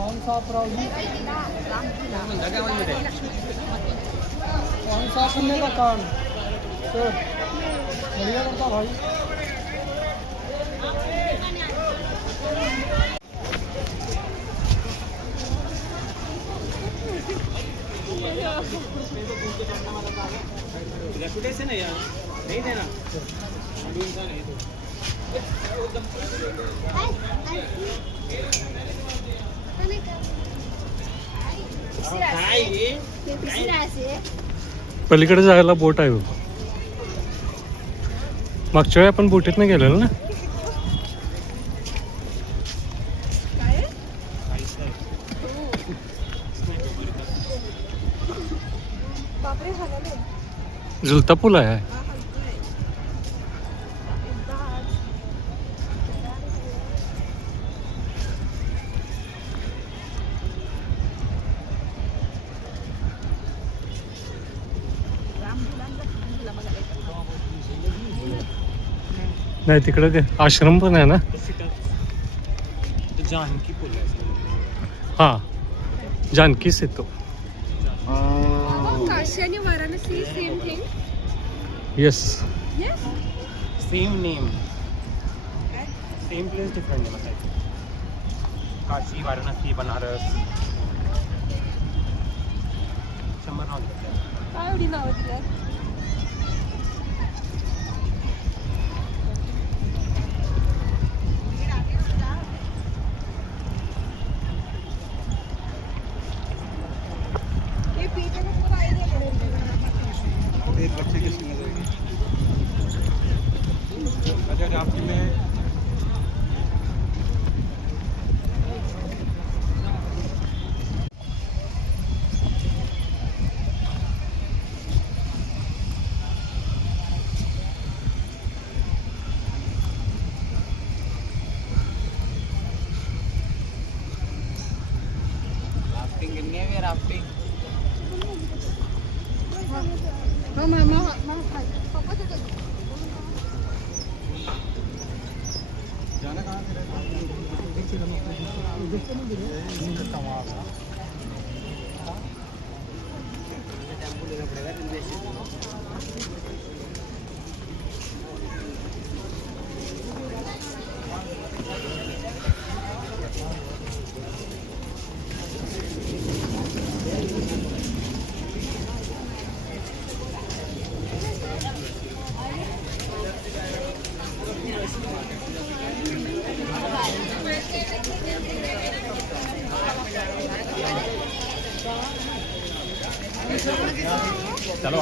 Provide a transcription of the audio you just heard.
कौन सा प्रॉब्लम, कौन सा सुनने का काम सर बढ़िया करता भाई। रेपुटेशन है यार, नहीं देना इंसान है तो। पलीकडे जायला बोट आहे बघ. मागच्या वेळी आपण बोटीतनं गेलेलो ना. झुलता पूल आहे. नाही तिकडे ते आश्रम पण आहे ना. जानकी पूल है हाँ जानकी से तो काशी आणि Varanasi same thing. Yes same name, same place different name असायचं. काशी, वाराणसी, बनारस, शंभर नाव घेतलं. काय एवढी नावं दिल्यात? एक बच्चे की सिंगल अगर आपकी में राफ्टिंग करनी है. राफ्टिंग जाना कहाँ से रहता टेम्पो लेना पड़ेगा. चलो